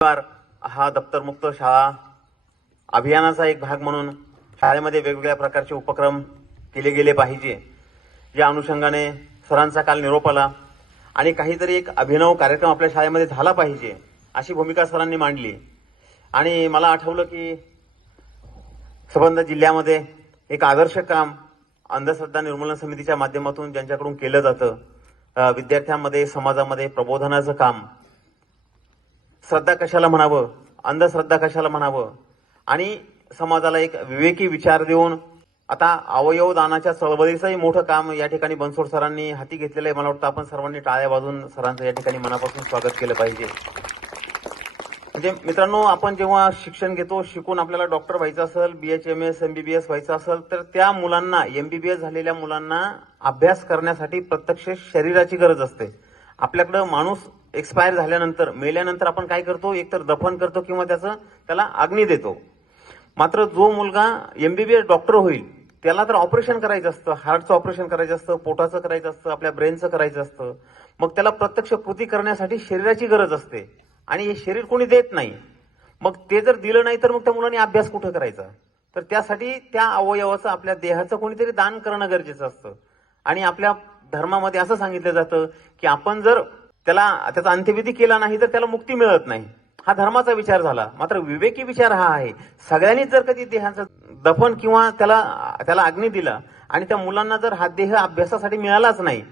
हा दप्तरमुक्त शाळा अभियानाचा एक भाग म्हणून शाळेमध्ये वेगवेगळ्या प्रकारचे उपक्रम केले गेले पाहिजे या अनुषंगाने सरांचा काल निरोप आला आणि काहीतरी एक अभिनव कार्यक्रम आपल्या शाळेमध्ये झाला पाहिजे अशी भूमिका सरांनी मांडली. आणि मला आठवलं की संबंध जिल्ह्यामध्ये एक आदर्श काम अंधश्रद्धा निर्मूलन समितीच्या माध्यमातून ज्यांच्याकडून केलं जातं, विद्यार्थ्यांमध्ये समाजामध्ये प्रबोधनाचं काम, श्रद्धा कशाला म्हणावं, अंधश्रद्धा कशाला म्हणावं, आणि समाजाला एक विवेकी विचार देऊन आता अवयव दानाच्या चळवळीचंही मोठं काम या ठिकाणी बनसोड सरांनी हाती घेतलेलं आहे. मला वाटतं आपण सर्वांनी टाळ्या वाजवून सरांचं या ठिकाणी मनापासून स्वागत केलं पाहिजे. म्हणजे मित्रांनो, आपण जेव्हा शिक्षण घेतो, शिकून आपल्याला डॉक्टर व्हायचं असेल, BHMS MBBS व्हायचं असेल, तर त्या मुलांना, MBBS झालेल्या मुलांना अभ्यास करण्यासाठी प्रत्यक्ष शरीराची गरज असते. आपल्याकडं माणूस एक्सपायर झाल्यानंतर, मेल्यानंतर आपण काय करतो, एकतर दफन करतो किंवा त्याला अग्नी देतो. मात्र जो मुलगा MBBS डॉक्टर होईल त्याला तर ऑपरेशन करायचं असतं, हार्टचं ऑपरेशन करायचं असतं, पोटाचं करायचं असतं, आपल्या ब्रेनचं करायचं असतं. मग त्याला प्रत्यक्ष कृती करण्यासाठी शरीराची गरज असते आणि हे शरीर कोणी देत नाही. मग ते जर दिलं नाही तर मग त्या मुलांनी अभ्यास कुठं करायचा? तर त्यासाठी त्या अवयवाचं, आपल्या देहाचं कोणीतरी दान करणं गरजेचं असतं. आणि आपल्या धर्मामध्ये असं सांगितलं जातं की आपण जर त्याचा अंत्यविधी केला नाही तर त्याला मुक्ती मिळत नाही. हा धर्माचा विचार झाला. मात्र विवेकी विचार हा आहे, सगळ्यांनीच जर कधी देहाचं दफन किंवा त्याला अग्नी दिला आणि त्या मुलांना जर हा देह अभ्यासासाठी मिळालाच नाही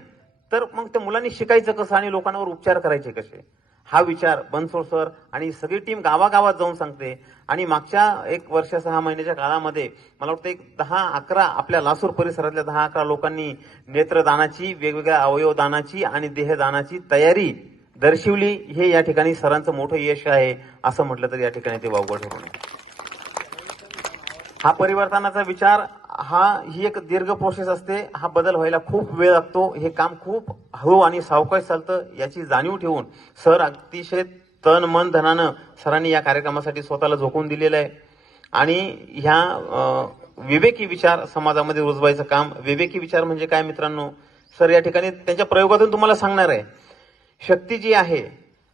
तर मग त्या मुलांनी शिकायचं कसं आणि लोकांवर उपचार करायचे कसे? हा विचार बनसोड सर आणि सगळी टीम गावागावात जाऊन सांगते. आणि मागच्या 1 वर्ष 6 महिन्याच्या काळामध्ये मला वाटतं एक 10-11 आपल्या लासूर परिसरातल्या 10-11 लोकांनी नेत्रदानाची, वेगवेगळ्या अवयवदानाची आणि देहदानाची तयारी दर्शवली. हे या ठिकाणी सरांचं मोठं यश आहे असं म्हटलं तर या ठिकाणी ते वावगं ठरू नये. हा परिवर्तनाचा विचार ही एक दीर्घ प्रोसेस असते. हा बदल व्हायला खूप वेळ लागतो. हे काम खूप हळू आणि सावकाश चालतं याची जाणीव ठेवून सर अतिशय तन मन धनानं सरांनी या कार्यक्रमासाठी स्वतःला झोकून दिलेलं आहे. आणि ह्या विवेकी विचार समाजामध्ये रुजवायचं काम. विवेकी विचार म्हणजे काय मित्रांनो? सर या ठिकाणी त्यांच्या प्रयोगातून तुम्हाला सांगणार आहे. शक्ती जी आहे,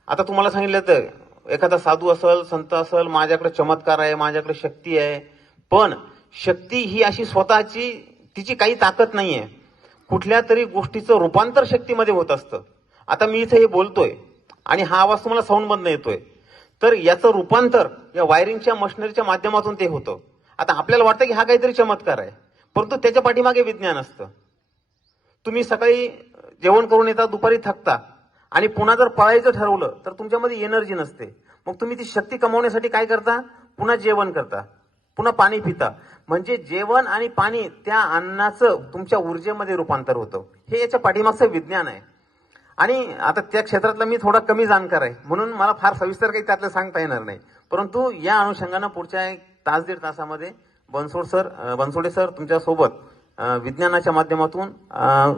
आता तुम्हाला सांगितलं तर एखादा साधू असेल, संत असेल, माझ्याकडे चमत्कार आहे, माझ्याकडे शक्ती आहे, पण शक्ती ही अशी स्वतःची तिची काही ताकद नाहीये. कुठल्या तरी गोष्टीचं रूपांतर शक्तीमध्ये होत असतं. आता मी इथे हे बोलतोय आणि हा आवाज तुम्हाला साऊंड मधनं येतोय, तर याचं रूपांतर या वायरिंगच्या मशिनरीच्या माध्यमातून ते होतं. आता आपल्याला वाटतं की हा काहीतरी चमत्कार आहे, परंतु त्याच्या पाठीमागे विज्ञान असतं. तुम्ही सकाळी जेवण करून येता, दुपारी थकता आणि पुन्हा जर पळायचं ठरवलं तर तुमच्यामध्ये एनर्जी नसते. मग तुम्ही ती शक्ती कमावण्यासाठी काय करता? पुन्हा जेवण करता, पुन्हा पाणी पिता. म्हणजे जेवण आणि पाणी त्या अन्नाचं तुमच्या ऊर्जेमध्ये रूपांतर होतं. हे याच्या पाठीमागचं विज्ञान आहे. आणि आता त्या क्षेत्रातला मी थोडा कमी जाणकार आहे म्हणून मला फार सविस्तर काही त्यातलं सांगता येणार नाही. परंतु या अनुषंगानं पुढच्या 1 तास 1.5 तासामध्ये बनसोडे सर तुमच्या सोबत विज्ञानाच्या माध्यमातून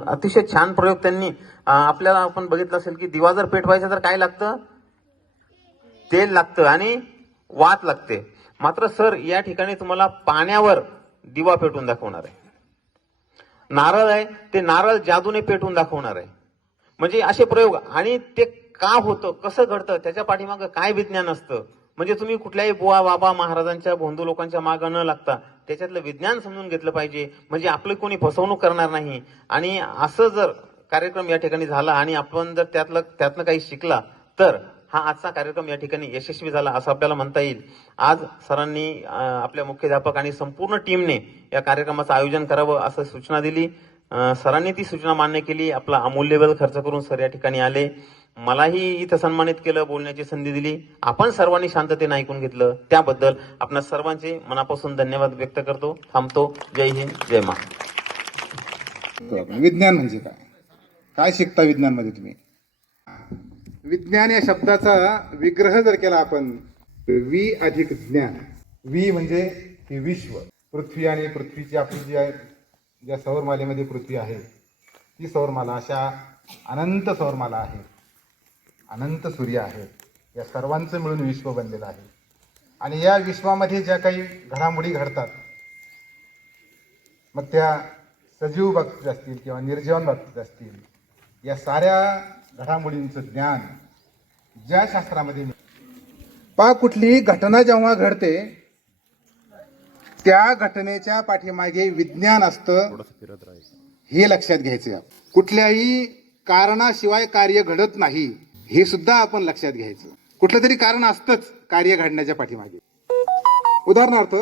अतिशय छान प्रयोग त्यांनी आपल्याला आपण बघितलं असेल की दिवा जर पेटवायचा तर काय लागतं? तेल लागतं आणि वात लागते. मात्र सर या ठिकाणी तुम्हाला पाण्यावर दिवा पेटून दाखवणार आहे. नारळ आहे, ते नारळ जादूने पेटून दाखवणार आहे. म्हणजे असे प्रयोग. आणि ते का होतं, कसं घडतं, त्याच्या पाठीमागं काय विज्ञान असतं, म्हणजे तुम्ही कुठल्याही बुवा बाबा महाराजांच्या भोंदू लोकांच्या मागं न लागता त्याच्यातलं विज्ञान समजून घेतलं पाहिजे. म्हणजे आपली कोणी फसवणूक करणार नाही. आणि असं जर कार्यक्रम या ठिकाणी झाला आणि आपण जर त्यातनं काही शिकला तर हा आजचा कार्यक्रम या ठिकाणी यशस्वी झाला असं आपल्याला म्हणता येईल. आज सरांनी आपल्या मुख्याध्यापक आणि संपूर्ण टीमने या कार्यक्रमाचं आयोजन करावं असं सूचना दिली. सरांनी ती सूचना मान्य केली. आपला अमूल्य वेळ खर्च करून सर या ठिकाणी आले. मलाही इथं सन्मानित केलं, बोलण्याची संधी दिली. आपण सर्वांनी शांततेने ऐकून घेतलं, त्याबद्दल आपणा सर्वांचे मनापासून धन्यवाद व्यक्त करतो. थांबतो. जय हिंद, जय महाराष्ट्र. विज्ञान म्हणजे काय? काय शिकता विज्ञानमध्ये तुम्ही? विज्ञान या शब्दाचा विग्रह जर केला आपण, वि अधिक ज्ञान. वि म्हणजे हे विश्व, पृथ्वी आणि पृथ्वीची आपली जी आहे, ज्या सौरमालेमध्ये पृथ्वी आहे ती सौरमाला, अशा अनंत सौरमाला आहेत, अनंत सूर्य आहेत. या सर्वांचं मिळून विश्व बनलेलं आहे. आणि या विश्वामध्ये ज्या काही घडामोडी घडतात, मग त्या सजीव बाबतीत असतील किंवा निर्जीवन बाबतीत असतील, या साऱ्या घडामोडींचं ज्ञान ज्या शास्त्रामध्ये पहा, कुठलीही घटना जेव्हा घडते त्या घटनेच्या पाठीमागे विज्ञान असतं, हे लक्षात घ्यायचं. कुठल्याही कारणाशिवाय कार्य घडत नाही हे सुद्धा आपण लक्षात घ्यायचं. कुठलं तरी कारण असतंच कार्य घडण्याच्या पाठीमागे. उदाहरणार्थ,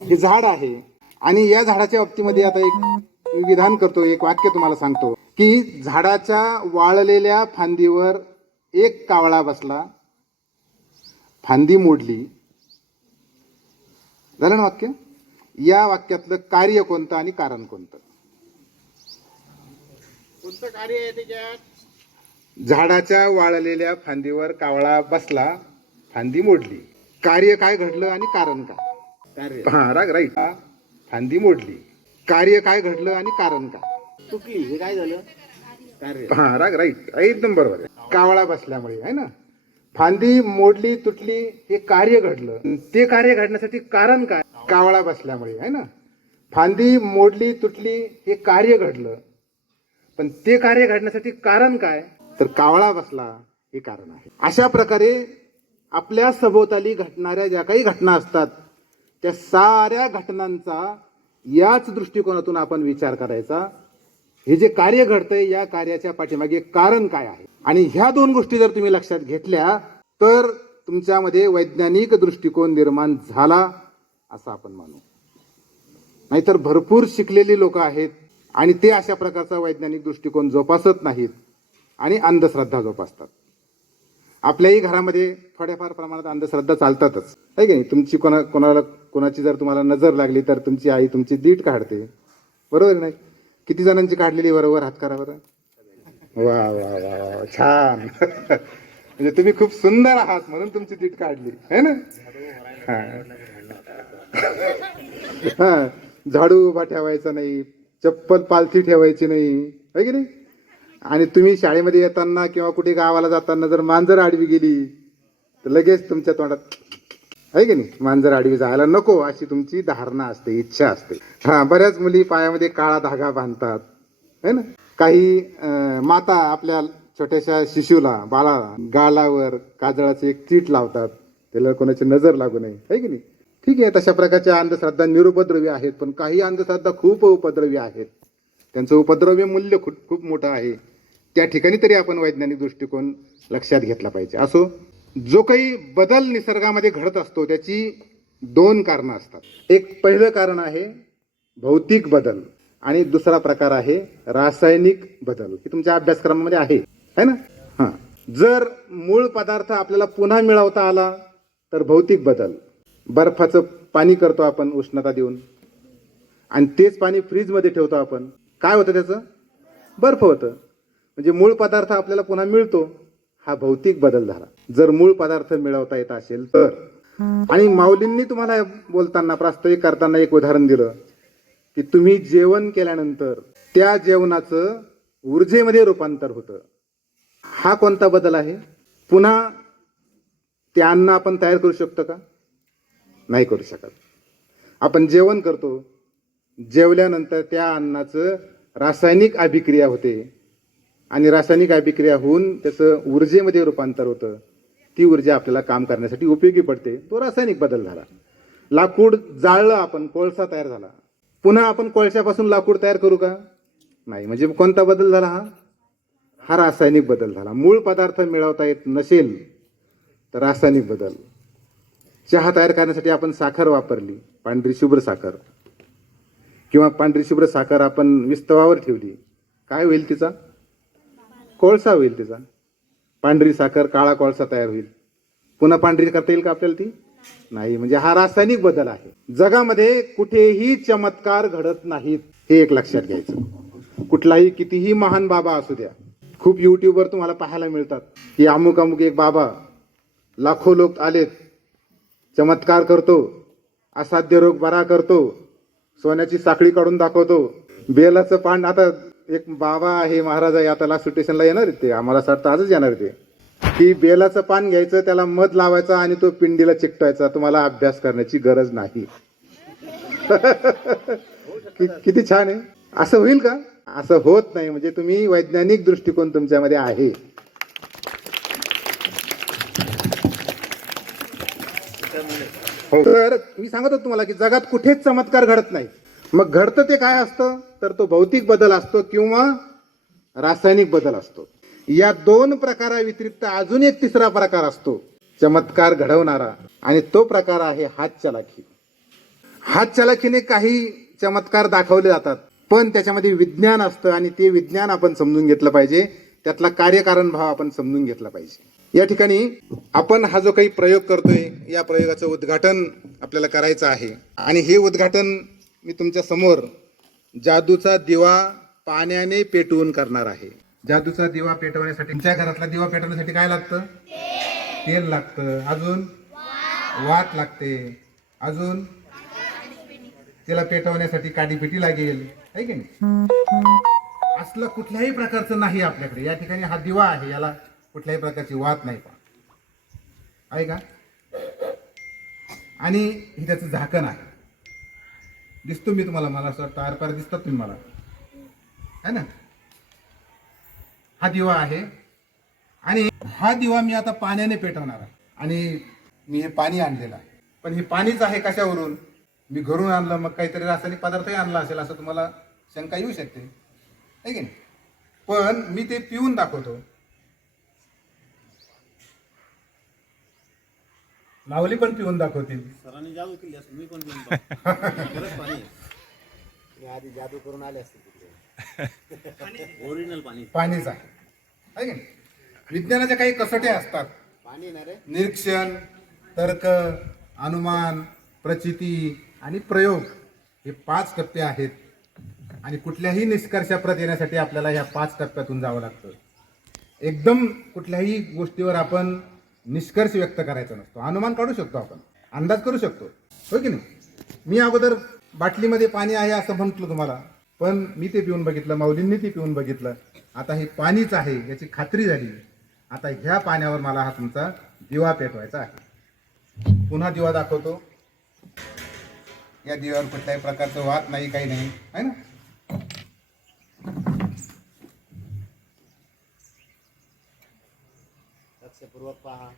हे झाड आहे आणि या झाडाच्या बाबतीमध्ये आता एक विधान करतो, एक वाक्य तुम्हाला सांगतो की झाडाच्या वाळलेल्या फांदीवर एक कावळा बसला, फांदी मोडली. झालं ना वाक्य? या वाक्यातलं कार्य कोणतं आणि कारण कोणतं? कार्य आहे त्याच्यात? झाडाच्या वाळलेल्या फांदीवर कावळा बसला, फांदी मोडली. कार्य काय घडलं आणि कारण काय? कार्य हा, राईट. फांदी मोडली. कार्य काय घडलं आणि कारण काय? तुटली, हे काय झालं? कार्य. हा, राईट. एकदम बरोबर आहे. कावळा बसल्यामुळे आहे ना. फांदी मोडली, तुटली, हे कार्य घडलं. ते कार्य घडण्यासाठी कारण काय? कावळा बसल्यामुळे आहे ना. फांदी मोडली, तुटली, हे कार्य घडलं. पण ते कार्य घडण्यासाठी कारण काय? तर कावळा बसला, हे कारण आहे. अशा प्रकारे आपल्या सभोवताली घडणाऱ्या ज्या काही घटना असतात त्या साऱ्या घटनांचा याच दृष्टिकोनातून आपण विचार करायचा. हे जे कार्य घडतंय या कार्याच्या पाठीमागे कारण काय आहे? आणि ह्या दोन गोष्टी जर तुम्ही लक्षात घेतल्या तर तुमच्यामध्ये वैज्ञानिक दृष्टिकोन निर्माण झाला असं आपण मानू. नाहीतर भरपूर शिकलेली लोक आहेत आणि ते अशा प्रकारचा वैज्ञानिक दृष्टिकोन जोपासत नाहीत आणि अंधश्रद्धा जोपासतात. आपल्याही घरामध्ये थोड्याफार प्रमाणात अंधश्रद्धा चालतातच, आहे की नाही? तुमची कोणाची जर तुम्हाला नजर लागली तर तुमची आई तुमची दीट काढते, बरोबर नाही? किती जणांची काढलेली? बरोबर, हात करा बरं. वा वा वा वा, छान. म्हणजे तुम्ही खूप सुंदर आहात म्हणून तुमची दीट काढली आहे ना. हा, झाडू उभा ठेवायचा नाही, चप्पल पालथी ठेवायची नाही, आहे की नाही? आणि तुम्ही शाळेमध्ये येताना किंवा कुठे गावाला जाताना जर मांजर आडवी गेली तर लगेच तुमच्या तोंडात, आहे की नाही, मांजर आडवी जायला नको अशी तुमची धारणा असते, इच्छा असते. हा, बऱ्याच मुली पायामध्ये काळा धागा बांधतात, है ना. काही माता आपल्या छोट्याशा शिशूला, बाळाला गालावर काजळाचे एक चीट लावतात, त्याला कोणाची नजर लागू नये, आहे की नाही. ठीक आहे, तशा प्रकारच्या अंधश्रद्धा निरुपद्रवी आहेत. पण काही अंधश्रद्धा खूप उपद्रवी आहेत, त्यांचं उपद्रव्य मूल्य खूप मोठं आहे. त्या ठिकाणी तरी आपण वैज्ञानिक दृष्टिकोन लक्षात घेतला पाहिजे. असो, जो काही बदल निसर्गामध्ये घडत असतो त्याची दोन कारणं असतात. एक पहिलं कारण आहे भौतिक बदल आणि दुसरा प्रकार आहे रासायनिक बदल. हे तुमच्या अभ्यासक्रमामध्ये आहे ना. हां, जर मूळ पदार्थ आपल्याला पुन्हा मिळवता आला तर भौतिक बदल. बर्फाचं पाणी करतो आपण उष्णता देऊन आणि तेच पाणी फ्रीजमध्ये ठेवतो आपण, काय होतं त्याचं? बर्फ होतं. म्हणजे मूळ पदार्थ आपल्याला पुन्हा मिळतो, हा भौतिक बदल झाला. जर मूळ पदार्थ मिळवता येत असेल तर. आणि माऊलींनी तुम्हाला बोलताना, प्रास्ताविक करताना एक उदाहरण दिलं की तुम्ही जेवण केल्यानंतर त्या जेवणाचं ऊर्जेमध्ये रूपांतर होतं. हा कोणता बदल आहे? पुन्हा ते अन्न आपण तयार करू शकतो का? नाही करू शकत. आपण जेवण करतो, जेवल्यानंतर त्या अन्नाचं रासायनिक अभिक्रिया होते आणि रासायनिक अभिक्रिया होऊन त्याचं ऊर्जेमध्ये रूपांतर होतं. ती ऊर्जा आपल्याला काम करण्यासाठी उपयोगी पडते. तो रासायनिक बदल झाला. लाकूड जाळलं आपण, कोळसा तयार झाला. पुन्हा आपण कोळशापासून लाकूड तयार करू का? नाही. म्हणजे कोणता बदल झाला? हा रासायनिक बदल झाला. मूळ पदार्थ मिळवता येत नसेल तर रासायनिक बदल. चहा तयार करण्यासाठी आपण साखर वापरली, पांढरी शुभ्र साखर, किंवा पांढरी शुभ्र साखर आपण विस्तवावर ठेवली, काय होईल? तिचा कोळसा होईल. तिचा पांढरी साखर, काळा कोळसा तयार होईल. पुन्हा पांढरी करता येईल का आपल्याला ती? नाही. म्हणजे हा रासायनिक बदल आहे. जगामध्ये कुठेही चमत्कार घडत नाहीत, हे एक लक्षात घ्यायचं. कुठलाही कितीही महान बाबा असू द्या, खूप युट्यूबवर तुम्हाला पाहायला मिळतात की अमुक अमुक एक बाबा, लाखो लोक आलेत, चमत्कार करतो, असाध्य रोग बरा करतो, सोन्याची साखळी काढून दाखवतो, बेलाचं पान. आता एक बाबा आहे, महाराज आहे, आता लास्ट स्टेशनला येणार आहेत ते, आम्हाला असं वाटतं आजच येणार ते, की बेलाचं पान घ्यायचं, त्याला मध लावायचा आणि तो पिंडीला चिकटायचा. तुम्हाला अभ्यास करण्याची गरज नाही. किती छान आहे. असं होईल का? असं होत नाही. म्हणजे तुम्ही वैज्ञानिक दृष्टिकोन तुमच्यामध्ये आहे. हो, तर मी सांगत होतो तुम्हाला की जगात कुठेच चमत्कार घडत नाही. मग घडतं ते काय असतं, तर तो भौतिक बदल असतो किंवा रासायनिक बदल असतो. या दोन प्रकाराव्यतिरिक्त अजून एक तिसरा प्रकार असतो चमत्कार घडवणारा, आणि तो प्रकार आहे हातचलाखी. हातचलाखीने काही चमत्कार दाखवले जातात, पण त्याच्यामध्ये विज्ञान असतं आणि ते विज्ञान आपण समजून घेतलं पाहिजे. त्यातला कार्यकारण भाव आपण समजून घेतला पाहिजे. या ठिकाणी आपण हा जो काही प्रयोग करतोय, या प्रयोगाचं उद्घाटन आपल्याला करायचं आहे. आणि हे उद्घाटन मी तुमच्या समोर जादूचा दिवा पाण्याने पेटवून करणार आहे. जादूचा दिवा पेटवण्यासाठी तुमच्या घरातला दिवा पेटवण्यासाठी काय लागतं? तेल लागतं, अजून वात लागते, अजून त्याला पेटवण्यासाठी काडीपेटी लागेल, आहे की नाही? असलं कुठल्याही प्रकारचं नाही आपल्याकडे. या ठिकाणी हा दिवा आहे, याला कुठल्याही प्रकारची वात नाही आहे का? आणि हे त्याचं झाकण आहे. दिसतो मी तुम्हाला, मला असं वाटतं आरपार दिसतात तुम्ही मला, है ना? हा दिवा आहे आणि हा दिवा मी आता पाण्याने पेटवणार आहे. आणि मी हे पाणी आणलेलं आहे, पण हे पाणीच आहे कशावरून? मी घरून आणलं, मग काहीतरी रासायनिक पदार्थही आणला असेल असं तुम्हाला शंका येऊ शकते, आहे की नाही? पण मी ते पिऊन दाखवतो. माऊली पण पिऊन दाखवतील. सरांनी जादू केली असेल, मी पण घेऊन खरंच पाणी आहे. मी आधी जादू करून आले असते तिकडे. ओरिजिनल पाणी, पाणीच आहे की नाही? विज्ञानाच्या काही कसोट्या असतात. पाणी ना रे. निरीक्षण, तर्क, अनुमान, प्रचिती आणि प्रयोग हे 5 टप्पे आहेत. आणि कुठल्याही निष्कर्षाप्रत येण्यासाठी आपल्याला ह्या 5 टप्प्यातून जावं लागतं. एकदम कुठल्याही गोष्टीवर आपण निष्कर्ष व्यक्त करायचा नसतो. अनुमान काढू शकतो, आपण अंदाज करू शकतो, हो की नाही? मी अगोदर बाटलीमध्ये पाणी आहे असं म्हटलं तुम्हाला, पण मी ते पिऊन बघितलं, माऊलींनी ते पिऊन बघितलं. आता हे पाणीच आहे याची खात्री झाली. आता ह्या पाण्यावर मला हा तुमचा दिवा पेटवायचा आहे. पुन्हा दिवा दाखवतो. या दिव्यावर कुठल्याही प्रकारचं वात नाही, काही नाही, आहे ना? लक्षपूर्वक पहा.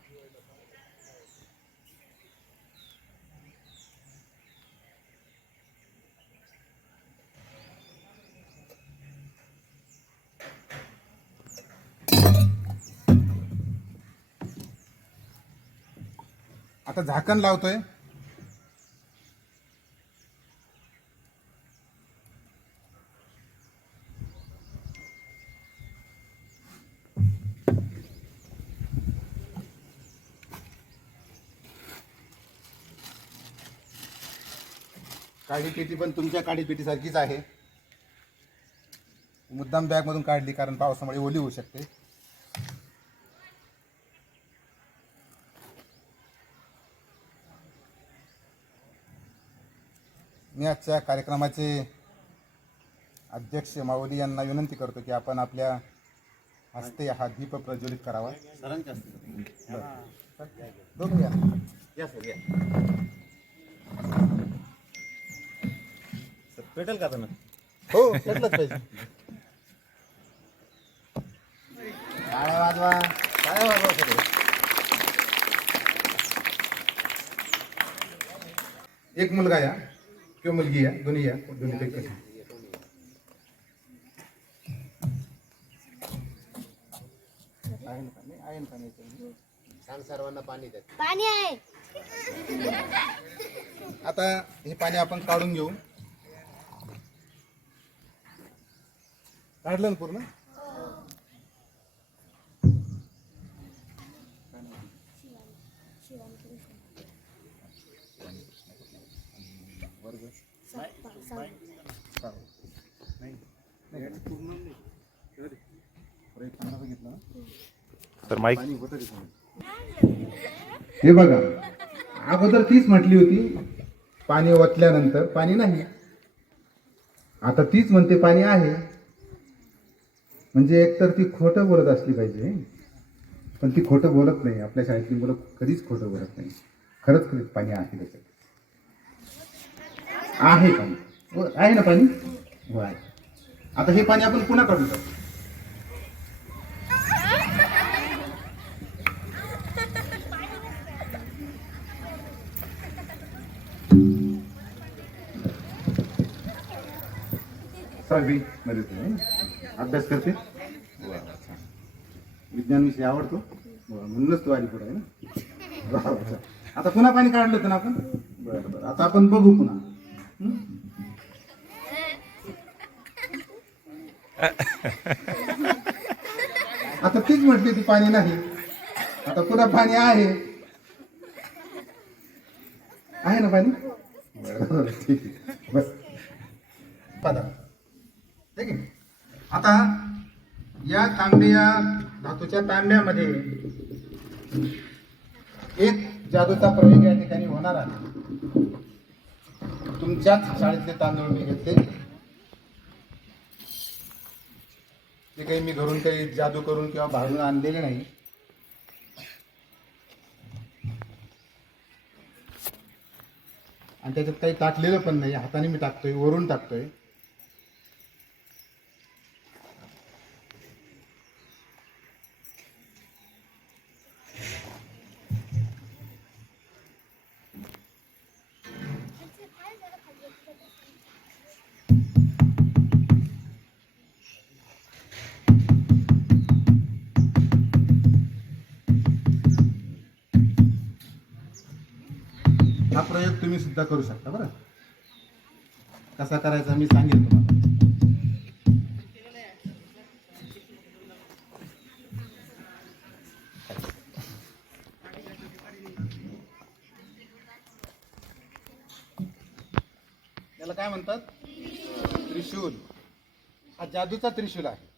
आता झाकण लावतोय. काडीपेटी पण तुमच्या काडीपेटी सारखीच आहे. मुद्दाम बॅग मधून काढली कारण पावसामुळे ओली होऊ शकते. मी आजच्या कार्यक्रमाचे अध्यक्ष माऊली यांना विनंती करतो की आपण आपल्या हस्ते हा दीप प्रज्वलित करावा. सरांच्या हस्ते. दोघं या. या सर, या. सर, पेटेल का आता? हो, पेटलंच पाहिजे. टाळ्या वाजवा, टाळ्या वाजवा सगळे. एक मुलगा या किंवा मुलगी या, दोन्ही या, दोन्ही पैकी. सांग सर्वांना पाणी द्या. पाणी आहे. आता हे पाणी आपण काढून घेऊ. काढलं ना पूर्ण? तर माईक हे बघा, अगोदर तीच म्हटली होती पाणी ओतल्यानंतर पाणी नाही. आता तीच म्हणते पाणी आहे. म्हणजे एकतर ती खोटं बोलत असली पाहिजे, पण ती खोटं बोलत नाही. आपल्या शाळेतली मुलं कधीच खोटं बोलत नाही. खरंच खरंच पाणी आहे त्याच्यात. आहे पाणी, आहे ना पाणी? हो आहे. आता हे पाणी आपण पुन्हा काढू शकतो. 6वी मध्ये तुम्ही अभ्यास करते वा, छान. विज्ञान विषय आवडतो बरं, म्हणूनच तू आली पुढे आहे ना वा, वा, छान. आता पुन्हा पाणी काढलं होतं ना आपण बरं बरं आता आपण बघू पुन्हा हं? आता तीच म्हटली ती पाणी नाही आता पुन्हा पाणी आहे आहे ना पाणी बरं, ठीक आहे बस पदा ठीक आहे आता या तांब्या धातूच्या तांब्यामध्ये एक जादूचा प्रयोग या ठिकाणी होणार आहे तुमच्याच शाळेतले तांदूळ मी घेतले ते काही मी घरून काही जादू करून किंवा भाडून आणलेले नाही आणि त्याच्यात काही टाकलेलं पण नाही हाताने मी टाकतोय वरून टाकतोय हा प्रयोग तुम्ही सुद्धा करू शकता बरं कसा करायचा मी सांगेन तुम्हाला याला काय म्हणतात त्रिशूल हा जादूचा त्रिशूल आहे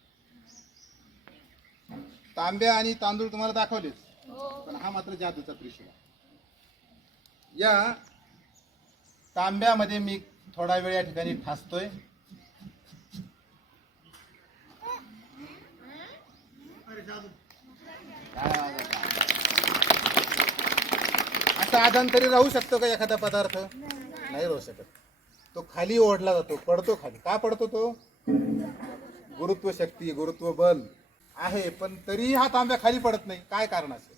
तांब्या आणि तांदूळ तुम्हाला दाखवलेच पण हा मात्र जादूचा त्रिशूल आहे या तांब्यामध्ये मी थोडा वेळ या ठिकाणी ठासतोय असं आधान तरी राहू शकतो का एखादा पदार्थ नाही राहू शकत तो खाली ओढला जातो पडतो खाली का पडतो तो गुरुत्व शक्ती गुरुत्व बल आहे पण तरी हा तांब्या खाली पडत नाही काय कारण असेल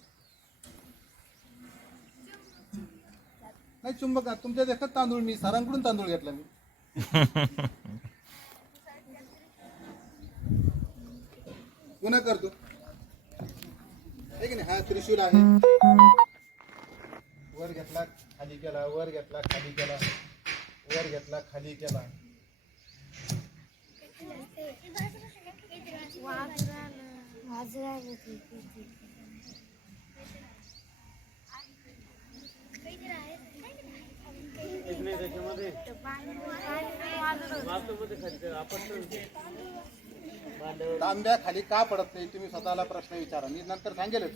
नाही चुंबक तुमच्या देखत तांदूळ मी सरांकडून तांदूळ घेतला मी पुन्हा करतो नाही हा त्रिशूल आहे वर घेतला खाली केला वर घेतला खाली केला वर घेतला खाली केला तांब्या खाली का पडत नाही तुम्ही स्वतःला प्रश्न विचारा मी नंतर सांगेलच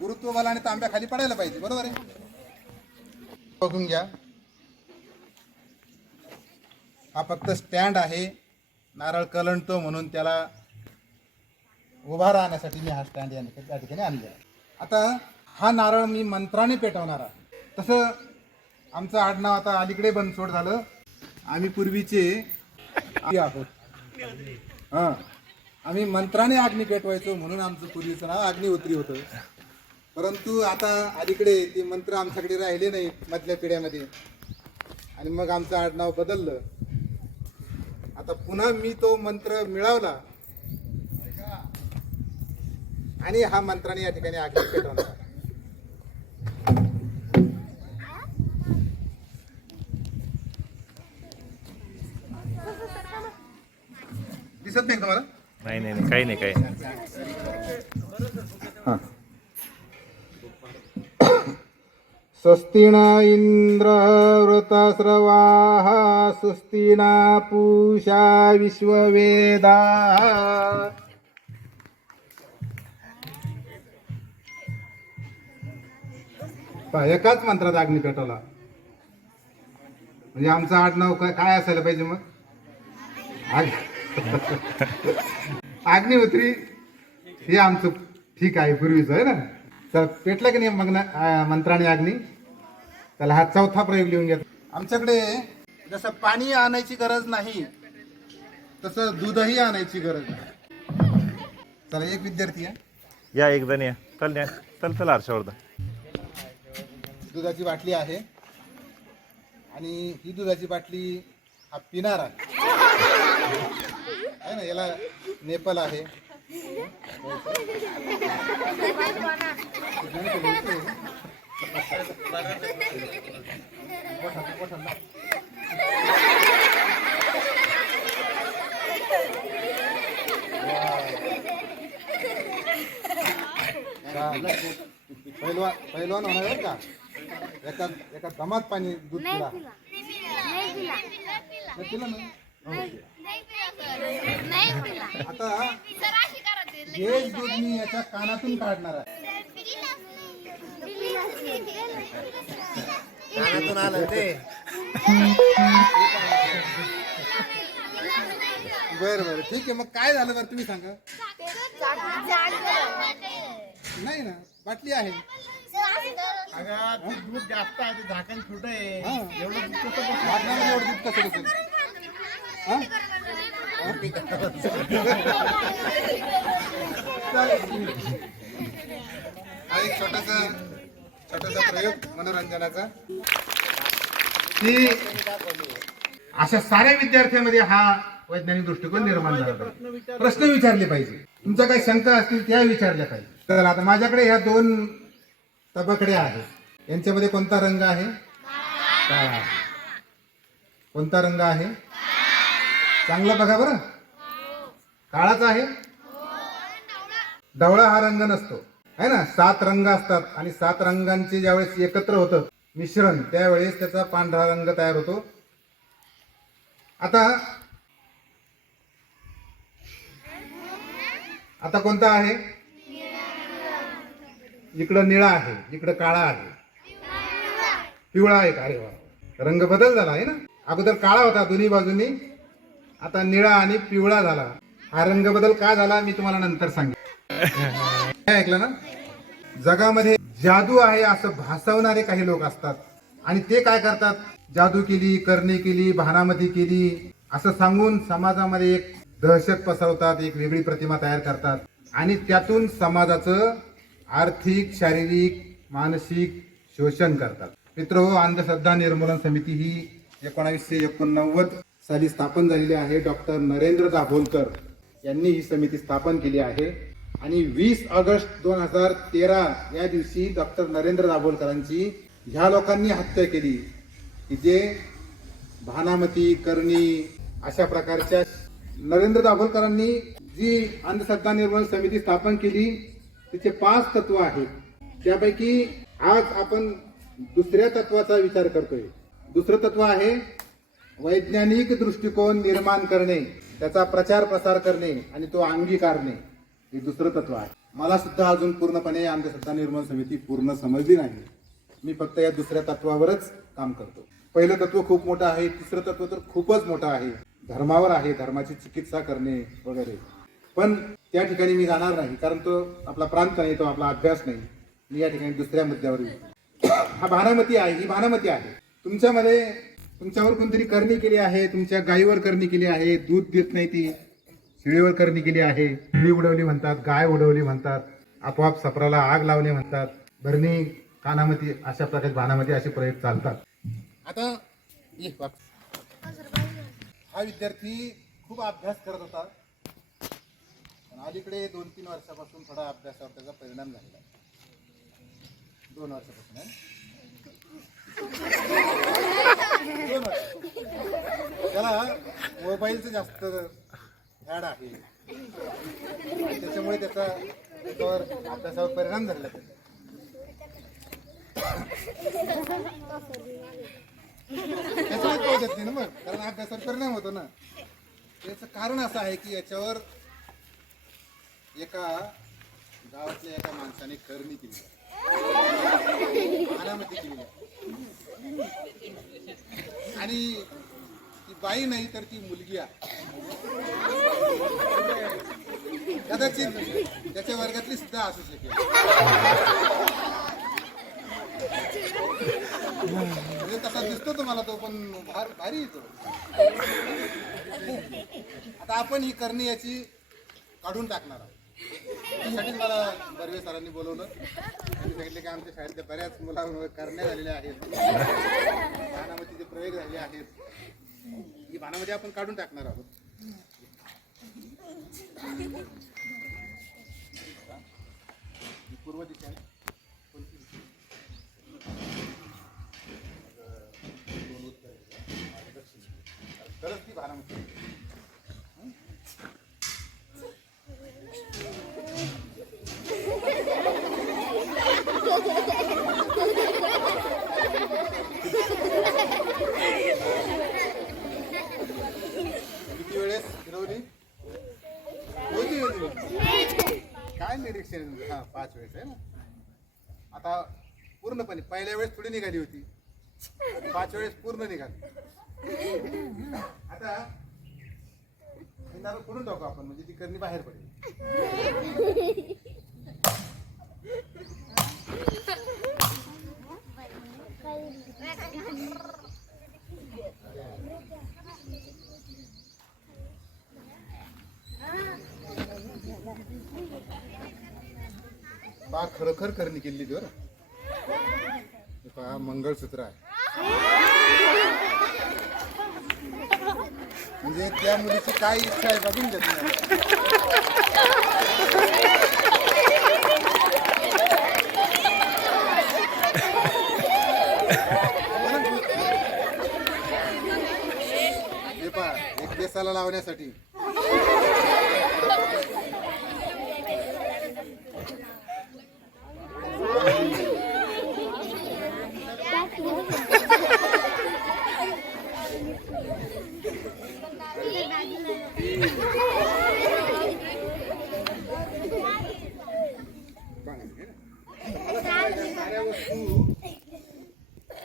गुरुत्व बलाने तांब्या खाली पडायला पाहिजे बरोबर आहे बघून घ्या हा फक्त स्टँड आहे नारळ कलंडतो म्हणून त्याला उभा राहण्यासाठी मी हा स्टँड या ठिकाणी आणलेला आता हा नारळ मी मंत्राने पेटवणार आहे तसं आमचं आडनाव आता अलीकडे बनसोड झालं आम्ही पूर्वीचे आहोत हां आम्ही मंत्राने अग्नी पेटवायचो म्हणून आमचं पूर्वीचं नाव अग्निहोत्री होतं परंतु आता अलीकडे ते मंत्र आमच्याकडे राहिले नाही मधल्या पिढ्यामध्ये आणि मग आमचं आडनाव बदललं आता पुन्हा मी तो मंत्र मिळवला आणि हा मंत्राने या ठिकाणी अग्नी पेटवणार दिसत नाही तुम्हाला नाही नाही काही नाही काही स्वस्तिना इंद्र वृतस्रवाः स्वस्तिना पूषा विश्ववेदा एकाच मंत्रात अग्नी पेटवला म्हणजे आमचं आडनाव काय असायला पाहिजे मग अग्निहोत्री हे आमचं ठीक आहे पूर्वीच आहे ना तर पेटलं की नाही मग मंत्राने अग्नी त्याला हा चौथा प्रयोग लिहून घ्या आमच्याकडे जसं पाणी आणायची गरज नाही तसं दूधही आणायची गरज नाही चला एक विद्यार्थी आहे या एक जण या चल चल चल हर्षवर्धन दुधाची बाटली आहे आणि ही दुधाची बाटली हा पिनार आहे ना, याला नेपल आहे. पहिलवान होणार आहे का? एका दमात पाणी दूध पिला. नाही पिला ना? आता हेच दूध मी याच्या कानातून काढणार आहे. कानातून आलं ते. बरं बरं ठीक आहे. मग काय झालं बरं तुम्ही सांगा. नाही ना, बाटली आहे. अगं ते दूध जास्त आहे, ते झाकण छोटं आहे. हा. एवढं दूध कसं बसलं? बाटल्यामध्ये एवढं दूध कसं बसेल? हा? हा एक छोटासा प्रयोग मनोरंजनाचा, की अशा साऱ्या विद्यार्थ्यांमध्ये हा वैज्ञानिक दृष्टिकोन निर्माण झाला पाहिजे. प्रश्न विचारले पाहिजे. तुमच्या काही शंका असतील त्या विचारल्या पाहिजे. तर आता माझ्याकडे ह्या 2 तबकडे आहेत. यांच्यामध्ये कोणता रंग आहे? काळा. कोणता रंग आहे? चांगला बघा बरं. काळाच आहे. ढवळा हा रंग नसतो है ना. 7 रंग असतात आणि 7 रंगांचे ज्यावेळेस एकत्र होतं मिश्रण, त्यावेळेस त्याचा पांढरा रंग तयार होतो. आता कोणता आहे? इकडं निळा आहे, इकडं काळा आहे, पिवळा आहे. अरे वा, रंग बदल झाला आहे ना. अगोदर काळा होता दोन्ही बाजूनी, आता निळा आणि पिवळा झाला. हा रंग बदल का झाला मी तुम्हाला नंतर सांगेन. काय ऐकलं ना. जगामध्ये जादू आहे असं भासवणारे काही लोक असतात आणि ते काय करतात, जादू केली, करणी केली, भानामती केली असं सांगून समाजामध्ये एक दहशत पसरवतात, एक वेगळी प्रतिमा तयार करतात आणि त्यातून समाजाचं आर्थिक, शारीरिक, मानसिक शोषण करतात. मित्रहो, अंधश्रद्धा निर्मूलन समिती ही 1989 साली स्थापन झालेली आहे. डॉक्टर नरेंद्र दाभोलकर यांनी ही समिती स्थापन केली आहे आणि 20 ऑगस्ट 2013 या दिवशी डॉक्टर नरेंद्र दाभोलकरांची ह्या लोकांनी हत्या केली की जे भानामती, करणी अशा प्रकारच्या. नरेंद्र दाभोलकरांनी जी अंधश्रद्धा निर्मूलन समिती स्थापन केली तिचे 5 तत्व आहेत. त्यापैकी आज आपण दुसऱ्या तत्वाचा विचार करतोय. दुसरं तत्व आहे वैज्ञानिक दृष्टिकोन निर्माण करणे, त्याचा प्रचार प्रसार करणे आणि तो अंगीकारणे. हे दुसरं तत्व आहे. मला सुद्धा अजून पूर्णपणे अंधश्रद्धा निर्मूलन समिती पूर्ण समजली नाही. मी फक्त या दुसऱ्या तत्वावरच काम करतो. पहिलं तत्व खूप मोठं आहे, तिसरं तत्व तर खूपच मोठं आहे, धर्मावर आहे, धर्माची चिकित्सा करणे वगैरे. पण त्या ठिकाणी मी जाणार नाही, कारण तो आपला प्रांत नाही, तो आपला अभ्यास नाही. मी या ठिकाणी दुसऱ्या मुद्द्यावर येईल. हा भानामती आहे, ही भानामती आहे. तुमच्यावर कोणतरी करणी केली आहे, तुमच्या गायीवर करणी केली आहे, दूध देत नाही ती, शेळीवर करणी केली आहे, शेळी उडवली म्हणतात, गाय उडवली म्हणतात, आपोआप सपराला आग लावणे म्हणतात, भरणी, कानामती, अशा प्रकारे भानामती असे प्रयोग चालतात. आता हा विद्यार्थी खूप अभ्यास करत होता, पण अलीकडे 2-3 वर्षापासून थोडा अभ्यासावर त्याचा परिणाम झालेला. 2 वर्षापासून त्याला मोबाईलचं जास्त ऍड आहे, त्याच्यामुळे त्याच्यावर अभ्यासावर परिणाम झालेला. त्याच्यावर पाहू देत नाही ना मग, कारण अभ्यासावर परिणाम होतो ना. त्याचं कारण असं आहे की याच्यावर एका गावातल्या एका माणसाने करणी केली, भानामती केली आणि ती बाई नाही तर ती मुलगी आहे. कदाचित त्याच्या वर्गातली सुद्धा असू शकेल. म्हणजे तसा दिसतो तुम्हाला तो, पण भारी येतो. आता आपण ही करणी याची काढून टाकणार आहोत. त्यासाठीच मला बर्वे सरांनी बोलवलं. त्यांनी सांगितले की आमच्या शाळेतल्या बऱ्याच मुलांवर करण्या झालेल्या आहेत, भानामतीचे प्रयोग झाले आहेत, ही भानामध्ये आपण काढून टाकणार आहोत. पूर्व दिशा खरंच ती भानामती. किती वेळेस फिरवली? काय निरीक्षण? हा 5 वेळेस आहे ना. आता पूर्णपणे पहिल्या वेळेस थोडी निघाली होती, 5 वेळेस पूर्ण निघाली. आता पुढून टाकू आपण, म्हणजे ती करणी बाहेर पडेल. बा खरोखर करणी केली बरं. पहा मंगळसूत्र आहे, म्हणजे त्या मुलीची काय इच्छा आहे बघून घेत नाही. हे पहा, एक केसाला लावण्यासाठी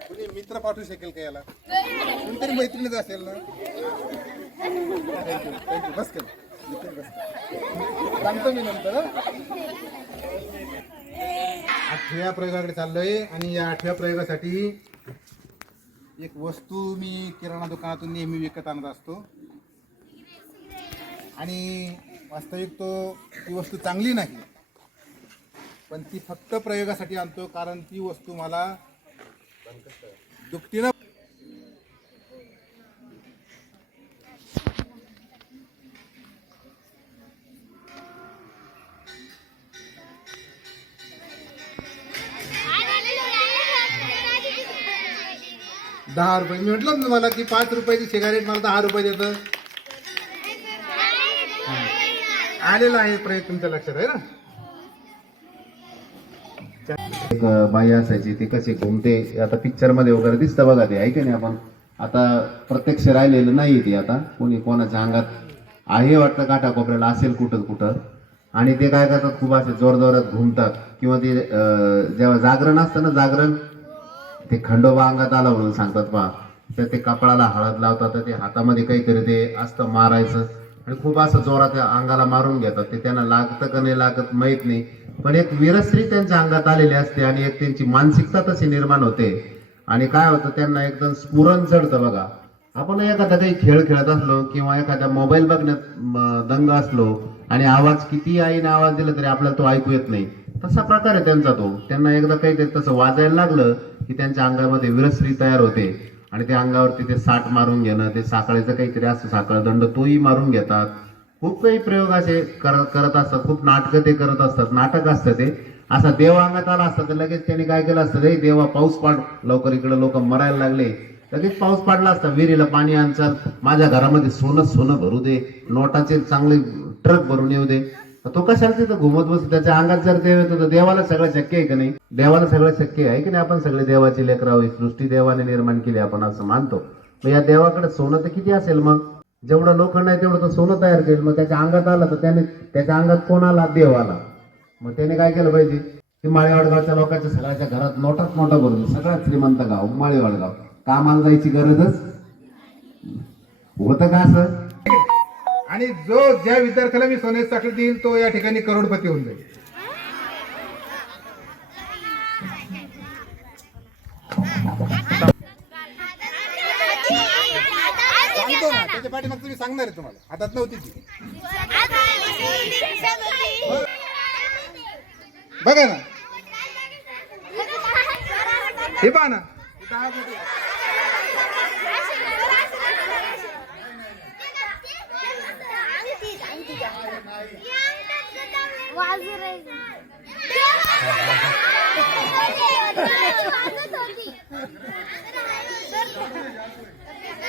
कुणी मित्र पाठवू शकेल का याला? कोणतरी मैत्रिणीच असेल ना. थँक्यू. बस कर, सांगतो मी नंतर. 8व्या प्रयोगाकडे चाललोय आणि या 8व्या प्रयोगासाठी एक वस्तू मी किराणा दुकानातून नेहमी विकत आणत असतो आणि वास्तविक ती वस्तू चांगली नाही, पण ती फक्त प्रयोगासाठी आणतो, कारण ती वस्तू मला दुपटीनं 10 रुपये. मी म्हटलं ना तुम्हाला की 5 रुपयाची सिगारेट मला 10 रुपये देतं. आलेला आहे प्रयोग तुमच्या लक्षात आहे ना. एक बाई असायची, ती कशी घुमते, आता पिक्चर मध्ये वगैरे दिसतं बघा ते, आहे की नाही. आपण आता प्रत्यक्ष राहिलेलं नाही ती, आता कोणी कोणाच्या अंगात आहे वाटतं, काठाकोपऱ्याला असेल कुठं कुठं, आणि ते काय करतात, खूप असे जोरजोरात घुमतात. किंवा ते जेव्हा जागरण असतं ना, जागरण, ते खंडोबा अंगात आला म्हणून सांगतात पहा, तर ते कपाळाला हळद लावतात, तर ते हातामध्ये काहीतरी ते असतं मारायचं, आणि खूप असं जोरात त्या अंगाला मारून घेतात. ते त्यांना लागतं का नाही लागत माहित नाही, पण एक वीरश्री त्यांच्या अंगात आलेली असते आणि एक त्यांची मानसिकता तशी निर्माण होते. आणि काय होतं, त्यांना एकदम स्फुरण चढतं बघा. आपण एखादा काही खेळ खेळत असलो किंवा एखाद्या मोबाईल बघण्यात दंग असलो आणि आवाज किती आईने आवाज दिला तरी आपल्याला तो ऐकू येत नाही, तसा प्रकार आहे त्यांचा तो. त्यांना एकदा काहीतरी तसं वाजायला लागलं की त्यांच्या अंगामध्ये विरश्री तयार होते आणि त्या अंगावरती ते साठ मारून घेणं, ते साखळीचं काहीतरी असतं साखळदंड, तोही मारून घेतात. खूप काही प्रयोग असे करत असतात, खूप नाटकं ते करत असतात, नाटक असतं ते. असा देव अंगात आला असता तर लगेच त्यांनी काय केलं असतं, रे देवा पाऊस पाड लवकर, इकडे लोक मरायला लागले, लगेच पाऊस पाडला असता, विहिरीला पाणी आणचाल, माझ्या घरामध्ये सोनं भरू दे, नोटाचे चांगले ट्रक भरून येऊ दे. तो कशाला तिथं घुमत बसतो, त्याच्या अंगात जर देव येतो तर देवाला सगळं शक्य आहे की नाही? देवाला सगळं शक्य आहे की नाही? आपण सगळे देवाची लेकरं आहोत, सृष्टी देवाने निर्माण केली आपण असं मानतो. मग या देवाकडे सोनं तर किती असेल, मग जेवढं लोखंड आहे तेवढं तर सोनं तयार केलं. मग त्याच्या अंगात आलं तर त्याने, त्याच्या अंगात कोण आला? देव आला. मग त्याने काय केलं पाहिजे, की माळेवाडगावच्या लोकांच्या सगळ्याच्या घरात नोटात नोटा भरून, सगळ्यात श्रीमंत गाव माळेवाडगाव, कामाला जायची गरजच होतं का असं? आणि ज्या विद्यार्थ्याला मी सोन्याची साखळी देईल तो या ठिकाणी करोडपती होऊन जाईल. सांगतो ना, त्याच्या पाठीमाग तुम्ही सांगणार आहे तुम्हाला. हातात नव्हती ती. बघा ना, हे पहा ना, इथं हा बोट आहे.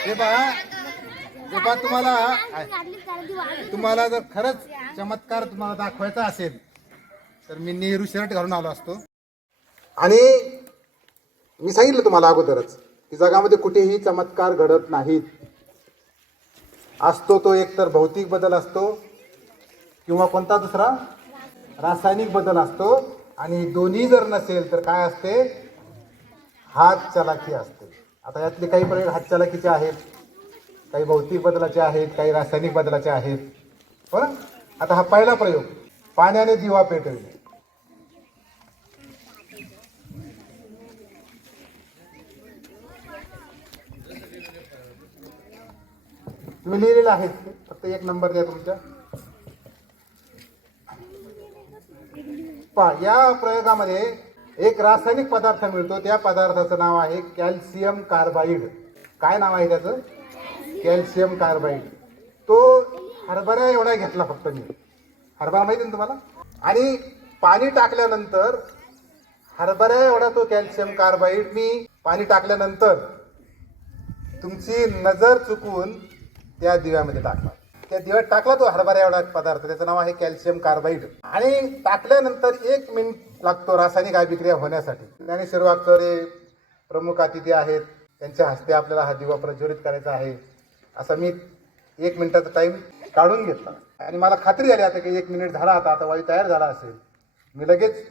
हे पहा तुम्हाला जर खरंच चमत्कार तुम्हाला दाखवायचा असेल तर मी नेहरू शर्ट घालून आलो असतो. आणि मी सांगितलं तुम्हाला अगोदरच की जगामध्ये कुठेही चमत्कार घडत नाहीत. असतो तो एकतर भौतिक बदल असतो किंवा कोणता दुसरा रासायनिक बदल असतो. आणि दोन्ही जर नसेल तर काय असते, हात चलाकी असते. आता यातले काही प्रयोग हात चलाकीचे आहेत, काही भौतिक बदलाचे आहेत, काही रासायनिक बदलाचे आहेत. बरं, आता हा पहिला प्रयोग, पाण्याने दिवा पेटवणे. तुम्ही लिहिलेलं आहे, फक्त एक नंबर द्या तुमच्या. या प्रयोगामध्ये एक रासायनिक पदार्थ मिळतो. त्या पदार्थाचं नाव आहे कॅल्शियम कार्बाईड. काय नाव आहे त्याचं? Calcium Carbide. तो हरभरा एवढा घेतला फक्त मी. हरभरा माहिती ना तुम्हाला? आणि पाणी टाकल्यानंतर हरभरा एवढा तो कॅल्शियम कार्बाईड मी पाणी टाकल्यानंतर तुमची नजर चुकवून त्या दिव्यामध्ये टाकला. त्या दिव्यात टाकला तो हरभरा एवढा पदार्थ, त्याचं नाव आहे कॅल्शियम कार्बाईड. आणि टाकल्यानंतर 1 मिनिट लागतो रासायनिक अभिक्रिया होण्यासाठी. ज्ञानेश्वर वागचौरे प्रमुख अतिथी आहेत, त्यांच्या हस्ते आपल्याला हा दिवा प्रज्वलित करायचा आहे. असा मी 1 मिनिटाचा टाइम काढून घेतला आणि मला खात्री झाली आता की 1 मिनिट झाला, आता वायू तयार झाला असेल. मी लगेच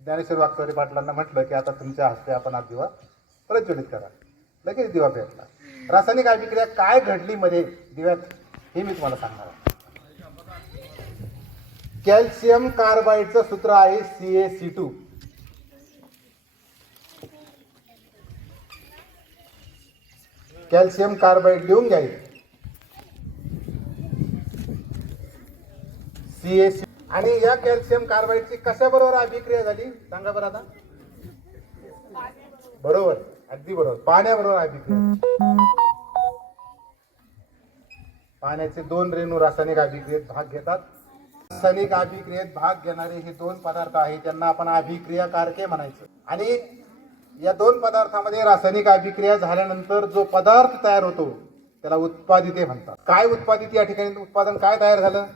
ज्ञानेश्वर वागचौरे पाटलांना म्हटलं की आता तुमच्या हस्ते आपण हा दिवा प्रज्वलित करा. लगेच दिवा पेटला. रासायनिक अभिक्रिया काय घडली मध्ये दिव्यात हे मी तुम्हाला सांगणार आहे. कॅल्शियम कार्बाईडचं सूत्र आहे CaC2. कॅल्शियम कार्बाईड लिहून घ्यायचं, CaC. आणि या कॅल्शियम कार्बाईडची कशाबरोबर अभिक्रिया झाली सांगा बरं आता? बरोबर, अगदी बरोबर, पाण्याबरोबर अभिक्रिया. पाण्याचे 2 रेणू रासायनिक अभिक्रियेत भाग घेतात. रासायनिक अभिक्रियेत भाग घेणारे हे 2 पदार्थ आहेत, त्यांना आपण अभिक्रियाकारके म्हणायचं. आणि या 2 पदार्थामध्ये रासायनिक अभिक्रिया झाल्यानंतर जो पदार्थ तयार होतो त्याला उत्पादिते म्हणतात. काय उत्पादित? या ठिकाणी उत्पादन काय तयार झालं?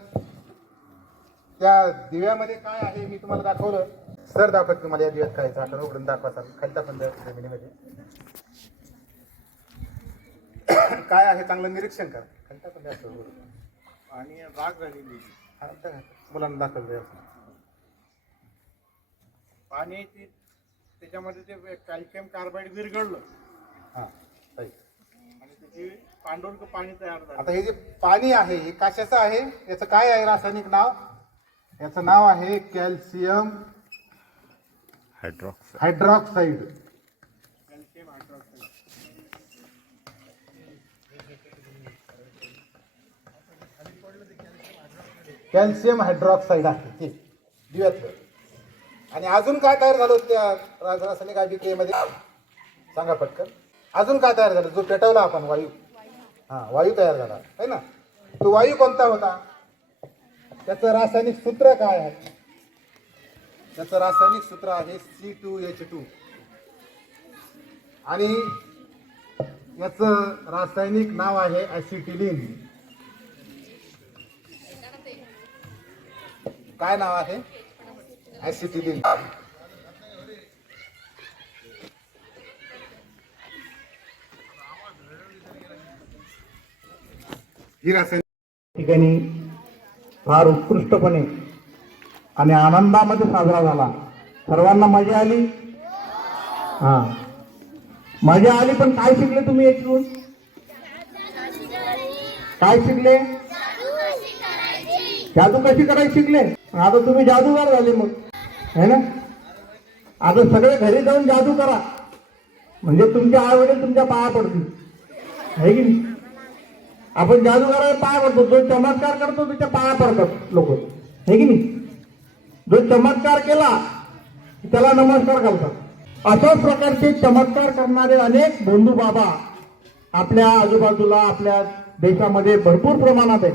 त्या दिव्यामध्ये काय आहे मी तुम्हाला दाखवलं. सर दाखवत तुम्हाला या दिव्यात काय झाकण उघडून दाखवा. खालता पण जमिनीमध्ये काय आहे चांगलं निरीक्षण करा. खालता पण आणि राग झालेली मुलांना दाखवलं. पाणी त्याच्यामध्ये ते कॅल्शियम कार्बाईड विरघळलं. हां, आणि त्याची पांढरक पाणी तयार झालं. आता हे जे पाणी आहे हे कशाचं आहे? याचं काय आहे रासायनिक नाव? याचं नाव आहे calcium hydroxide. Calcium hydroxide. Calcium hydroxide आहे ते दिव्यातलं. आणि अजून काय तयार झालं त्या रासायनिक अभिक्रियेमध्ये सांगा पटकन. अजून काय तयार झालं? जो पेटवला आपण वायू, वायू तयार झाला आहे ना. तो वायू कोणता होता? त्याचं रासायनिक सूत्र काय आहे? त्याचं रासायनिक सूत्र आहे C2H2. आणि याचं रासायनिक नाव आहे ॲसिटिलीन. काय नाव आहे? ॲसिटिलीन. ही रासायनिक ठिकाणी फार उत्कृष्टपणे आणि आनंदामध्ये साजरा झाला. सर्वांना मजा आली. मजा आली. पण काय शिकले तुम्ही याच्यातून? काय शिकले? जादू कशी करायची शिकले. आता तुम्ही जादूगार झाले मग, है ना. आता सगळे घरी जाऊन जादू करा, म्हणजे तुमचे आई वडील तुमच्या पाया पडतील, आहे की नाही. आपण जादूगाराला पाया पडतो, जो चमत्कार करतो त्याच्या पाया पडतात लोक, हे की नाही? जो चमत्कार केला त्याला नमस्कार करतात. अशाच प्रकारचे चमत्कार करणारे अनेक भोंदू बाबा आपल्या आजूबाजूला आपल्या देशामध्ये भरपूर प्रमाणात आहेत.